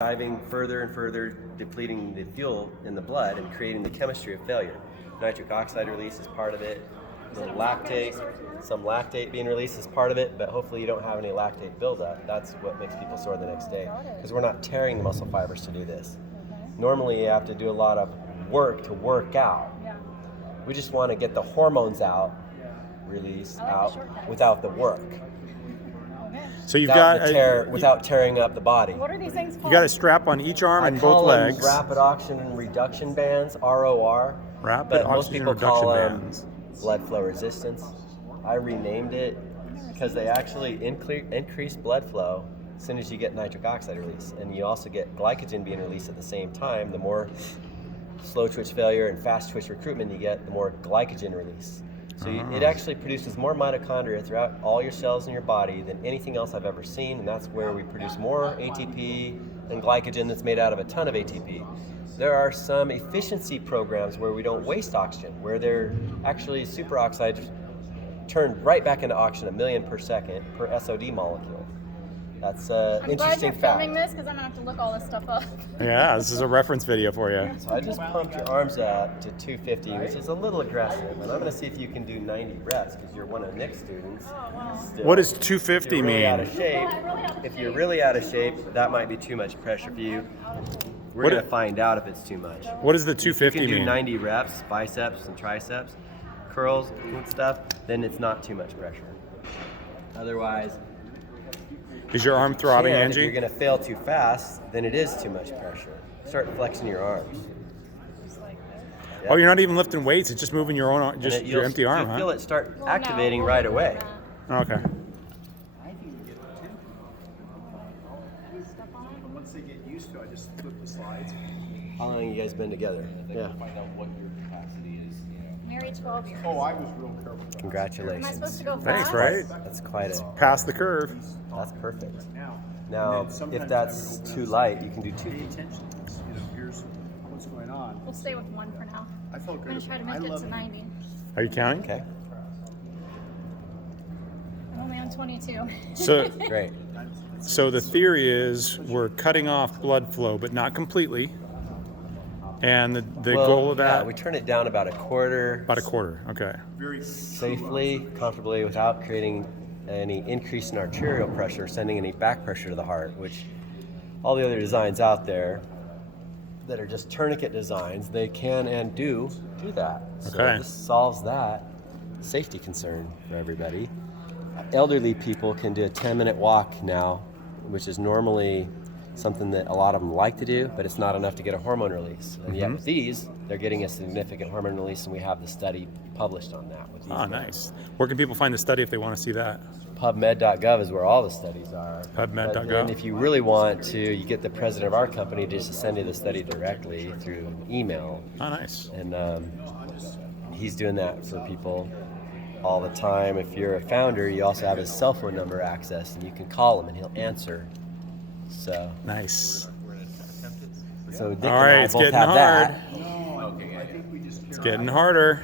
Driving further and further, depleting the fuel in the blood and creating the chemistry of failure. Nitric oxide release is part of it. Some lactate being released is part of it, but hopefully you don't have any lactate buildup. That's what makes people sore the next day, because we're not tearing the muscle fibers to do this. Normally you have to do a lot of work to work out. We just want to get the hormones out, release out, without the work. So you've got without tearing up the body. What are these things called? You got a strap on each arm and both legs. Rapid oxygen reduction bands, ROR. Rapid but most oxygen people reduction call bands. Blood flow resistance. I renamed it because they actually increase blood flow as soon as you get nitric oxide release, and you also get glycogen being released at the same time. The more slow twitch failure and fast twitch recruitment you get, the more glycogen release. So it actually produces more mitochondria throughout all your cells in your body than anything else I've ever seen, and that's where we produce more ATP and glycogen that's made out of a ton of ATP. There are some efficiency programs where we don't waste oxygen, where they're actually superoxides turned right back into oxygen 1 million per second per SOD molecule. That's I'm interesting glad you're fact. filming this because I'm gonna have to look all this stuff up. Yeah, this is a reference video for you. So I just pumped your arms up to 250, which is a little aggressive, and I'm going to see if you can do 90 reps because you're one of Nick's students. Still. What does 250 If you're really mean? out of shape, if you're really out of shape, that might be too much pressure for you. We're going to find out if it's too much. What does the If you 250 can do mean? 90 reps, biceps and triceps, curls and stuff, then it's not too much pressure. Otherwise, Is your arm throbbing, if Angie? you're going to fail too fast, then it is too much pressure. Start flexing your arms. Oh, you're not even lifting weights. It's just moving your own, just your empty arm, You'll feel huh? it start activating right away. Okay. Once they get used to it, I just flip the slides. How long have you guys been together? Yeah. Find out what your capacity is. Married 12 years. Oh, I was real careful. Am I Congratulations. supposed to go fast? Thanks, right? That's quite a. Past the curve. That's perfect. Now, Now, and then sometimes if that's I would open too up light, and you can do 2 Pay feet. attention to this. Here's what's going on. We'll stay with one for now. I felt I'm good. gonna try to I make it love to 90. Are you counting? Okay. I'm only on 22. So, Great. so the theory is we're cutting off blood flow, but not completely. And the goal of that, we turn it down about a quarter. about a quarter. Okay. Very Safely, comfortably, without creating any increase in arterial pressure, sending any back pressure to the heart, which all the other designs out there that are just tourniquet designs, they can and do that. So Okay. this solves that safety concern for everybody. Elderly people can do a 10-minute walk now, which is normally something that a lot of them like to do, but it's not enough to get a hormone release. And yet with these, they're getting a significant hormone release, and we have the study published on that. With these Oh, guys. nice. Where can people find the study if they want to see that? PubMed.gov is where all the studies are. PubMed.gov. But then if you really want to, you get the president of our company just to send you the study directly through email. Oh, nice. And he's doing that for people all the time. If you're a founder, you also have his cell phone number access, and you can call him and he'll answer. So, Nice. so Dick All and right, I it's both getting have hard. that. No, I think we just It's getting harder.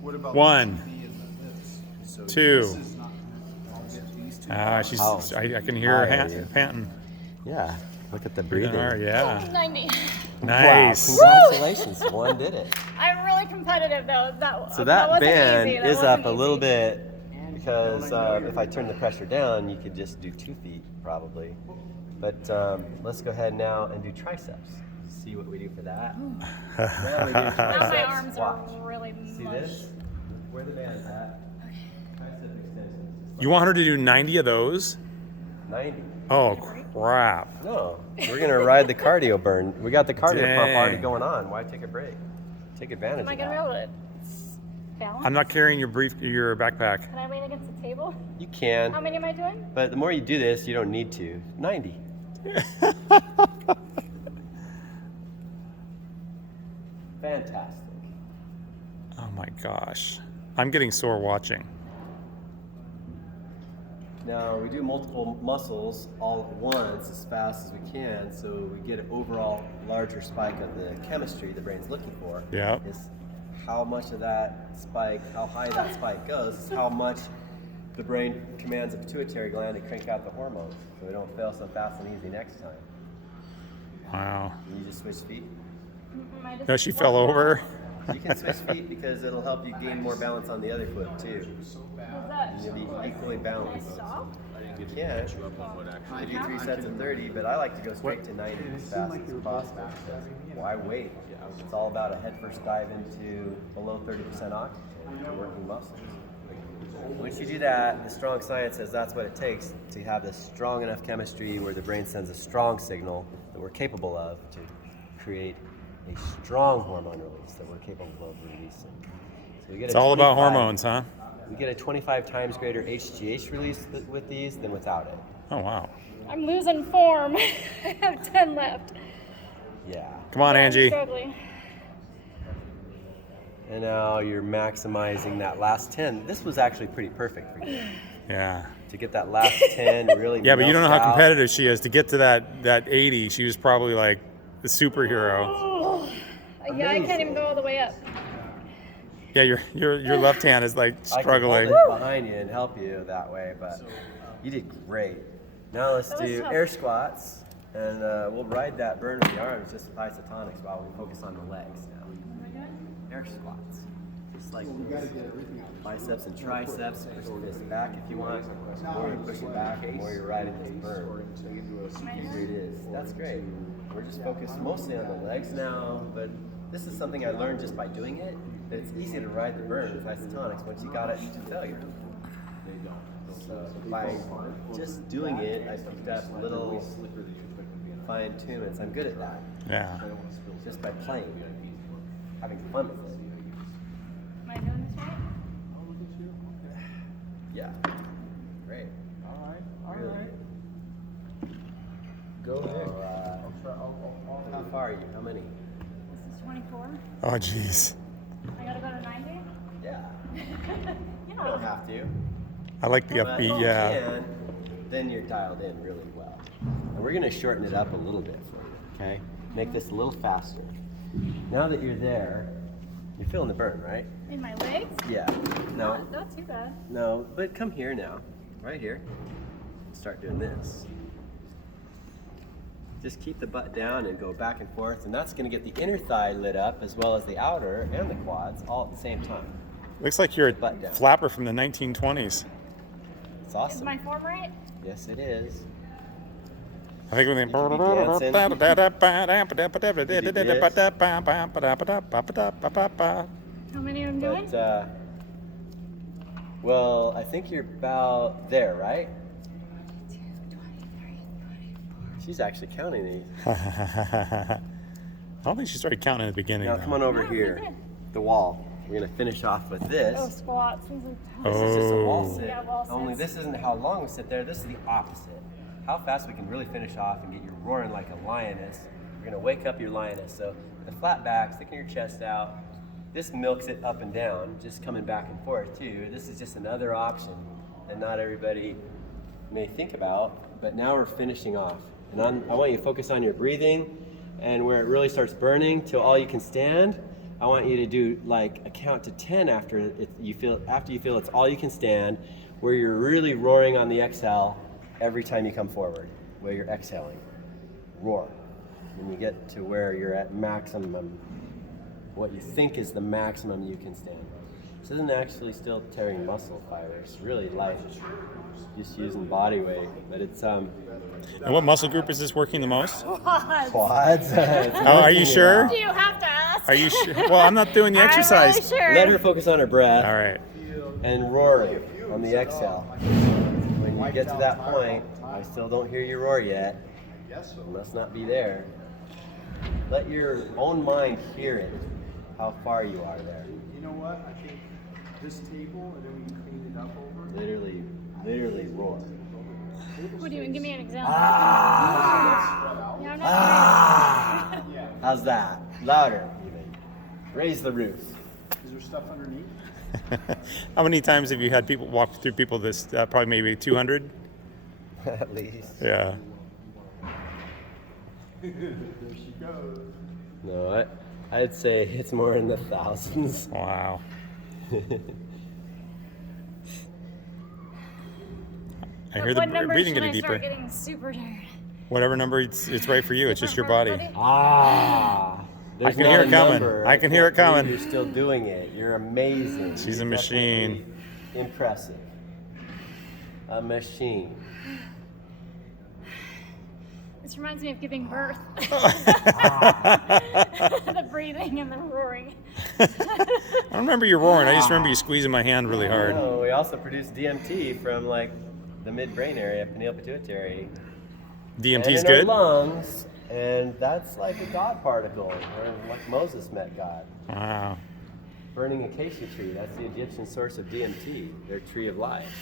What about 1, the and the this? So 2. This is not. I'll get these two. She's. Oh. I can hear her How are you? panting. Yeah, look at the Breathing breathing. hard, yeah. 90. Nice. Wow, congratulations, one did it. I'm really competitive though. So that that wasn't band easy. That is up wasn't a little easy. bit because if I turn the pressure down, you could just do 2 feet probably. But let's go ahead now and do triceps. See what we do for that. Now we do Now my triceps. arms Watch. are really See mush. this? Where the band's at. Tricep extensions. You want her to do 90 of those? 90. Oh, crap. No, we're gonna ride the cardio burn. We got the cardio pump already Dang. going on. Why take a break? Take advantage Am I of gonna be that. able to balance? I'm not carrying your backpack. Can I lean against the table? You can, How many am I doing? but the more you do this, you don't need to. 90. Fantastic. Oh my gosh. I'm getting sore watching. Now we do multiple muscles all at once as fast as we can, so we get an overall larger spike of the chemistry the brain's looking for. Yeah. Is how much of that spike, how high that spike goes, is how much the brain commands the pituitary gland to crank out the hormones, so we don't fail so fast and easy next time. Wow. And you just switch feet. I just No, she walked fell out. over. You can switch feet because it'll help you gain more balance on the other foot too. Was that? You'll be equally Can I balanced. stop? You can. I do 3 sets of 30, but I like to go straight to 90 as fast as possible. Because why wait? It's all about a head first dive into below 30% oxygen to working muscles. Once you do that, the strong science says that's what it takes to have this strong enough chemistry where the brain sends a strong signal that we're capable of to create a strong hormone release that we're capable of releasing. So we get It's a all about 25 hormones, huh? We get a 25 times greater HGH release with these than without it. Oh, wow. I'm losing form. I have 10 left. Yeah. Come on, I'm Angie. struggling. And now you're maximizing that last 10. This was actually pretty perfect for you. Yeah. To get that last 10 really Yeah, but you don't know milked how out. competitive she is. To get to that 80, she was probably like the superhero. Oh, yeah, I can't even go all the way up. Yeah, your left hand is like struggling. I can hold it behind you and help you that way, but you did great. Now let's That was do tough. air squats, and we'll ride that burn with the arms just with isotonics while we focus on the legs now. Air squats. Just like biceps and triceps. Push the fist back if you want. The more you push it back, the more you're riding this burn. Here it is. That's great. We're just focused mostly on the legs now, but this is something I learned just by doing it, that it's easy to ride the burn with isotonics once you got it to failure. So by just doing it, I picked up little fine tunings. I'm good at that. Yeah. Just by playing, having fun with it. Am I doing this right? Yeah. Great. Really good. Go ahead. How far are you? How many? This is 24. Oh, jeez. I gotta go to 90? Yeah. You You know, don't have to. I like the But upbeat. if Yeah. you can, then you're dialed in really well. And we're going to shorten it up a little bit for you, okay? Make this a little faster. Now that you're there, you're feeling the burn, right? in my legs? Yeah. No, Not too bad. no, but come here now, right here. Start doing this. Just keep the butt down and go back and forth, and that's going to get the inner thigh lit up as well as the outer and the quads all at the same time. Looks like you're Butt a down. flapper from the 1920s. It's Is awesome. my form right? Yes, it is. I think You could be How many I'm doing? But, well, I think you're about there, right? She's actually counting these. I don't think she started counting at the beginning. Now though. come on over No, we here, did. the wall. We're gonna finish off with this. Oh, squats. These are This is just a wall Oh. sit. Yeah, wall Only sits. this isn't how long we sit there. This is the opposite. How fast we can really finish off and get you roaring like a lioness. We're gonna wake up your lioness. So the flat back, sticking your chest out. This milks it up and down, just coming back and forth too. This is just another option that not everybody may think about. But now we're finishing off. And I want you to focus on your breathing, and where it really starts burning till all you can stand. I want you to do like a count to 10 after you feel it's all you can stand, where you're really roaring on the exhale every time you come forward, where you're exhaling. Roar. When you get to where you're at maximum, what you think is the maximum you can stand. This isn't actually still tearing muscle fibers, really light, just using body weight, but it's And what muscle group is this working the most? Quads. quads. It's Oh, are you working it sure? out. Do you have to ask? Are you sure? Well, I'm not doing the exercise. I'm really sure. Let her focus on her breath. All right. And roaring on the exhale. When you get to that point, I still don't hear you roar yet. You must not be there. Let your own mind hear it, how far you are there. You know what? I think this table, and then we can clean it up over. Literally roar. What do you give me an example? Ah! Yeah, I'm not Ah! How's that? Louder, even. Raise the roof. Is there stuff underneath? How many times have you had people walk through people this? Probably maybe 200. At least. Yeah. There she goes. No, I'd say it's more in the thousands. Wow. I hear What the number breathing should getting I deeper. start getting super tired? Whatever number it's right for you. It's just your body. Ah. There's can not hear a it coming. number. I can hear it can't believe coming. You're still doing it. You're amazing. She's a You're machine. definitely Impressive. A machine. This reminds me of giving birth. The breathing and the roaring. I don't remember you roaring. I just remember you squeezing my hand really hard. Oh, we also produce DMT from like the midbrain area, pineal pituitary. DMT's and in good. Our lungs, and that's like a God particle, or like Moses met God. Wow. Burning acacia tree, that's the Egyptian source of DMT, their tree of life.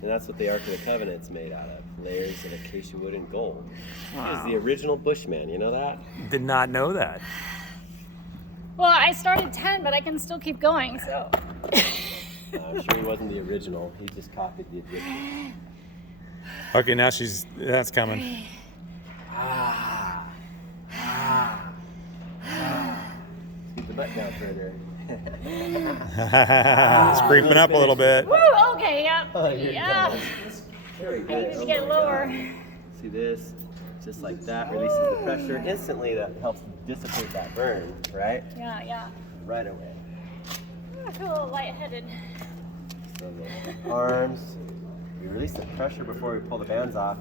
And that's what the Ark of the Covenant's made out of, layers of acacia wood and gold. He was the original Bushman, you know that? Did not know that. Well, I started 10, but I can still keep going, so. I'm sure he wasn't the original, he just copied the Egyptian. Okay, now that's coming. Keep the butt down further. It's creeping up a little bit. Woo, okay, yeah. Oh, you're Yeah. done. Very I good. need to Oh get my lower. God. See this? Just like that, releases the pressure. Instantly, that helps dissipate that burn, right? Yeah, yeah. Right away. I feel a little lightheaded. So the arms, we release the pressure before we pull the bands off.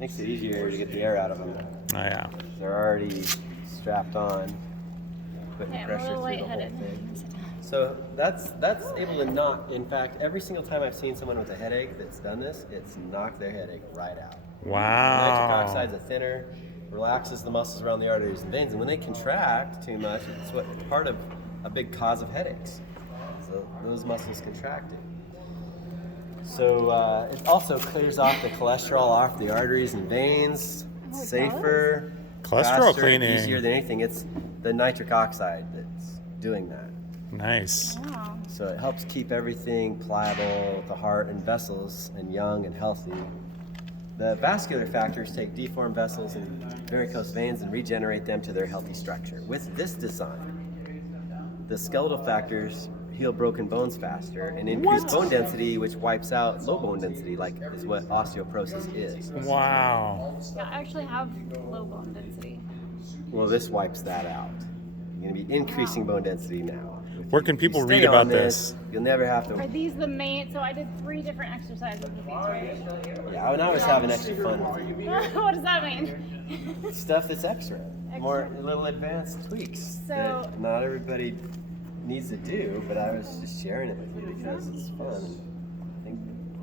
Makes it easier to get the air out of them. Oh yeah. They're already strapped on, putting Okay, I'm a pressure little through the whole lightheaded. thing. So that's able to knock. In fact, every single time I've seen someone with a headache that's done this, it's knocked their headache right out. Nitric Wow. oxide's a thinner, relaxes the muscles around the arteries and veins, and when they contract too much, it's what part of a big cause of headaches. So those muscles contracting. So it also clears off the cholesterol off the arteries and veins. It's Oh, it safer, Cholesterol faster, cleaning. easier than anything. It's the nitric oxide that's doing that. Nice. Wow. So it helps keep everything pliable, the heart and vessels, and young and healthy. The vascular factors take deformed vessels and varicose veins and regenerate them to their healthy structure. With this design, the skeletal factors heal broken bones faster and increase bone density, which wipes out low bone density, like is what osteoporosis is. Wow. Yeah, I actually have low bone density. Well, this wipes that out. You're going to be increasing bone density now. Where can people You stay read about on this? You'll never have Are to. these the main? So I did 3 different exercises with these, right? Yeah, when I was having extra fun with you. What does that mean? Stuff that's extra, more little advanced tweaks So- that not everybody needs to do, but I was just sharing it with you because it's fun. I think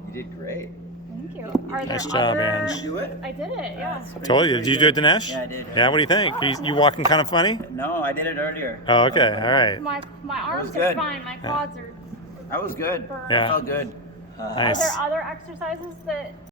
you did great. Thank you. Are there Nice job, other... Ange. Do it? I did it, yeah. Told you. Did you do it, Dinesh? Yeah, I did. Yeah, what do you think? You walking kind of funny? No, I did it earlier. Oh, okay. All right. My arms was are good. fine. My quads are That was good. burned. Yeah. Felt good. Are Nice. there other exercises that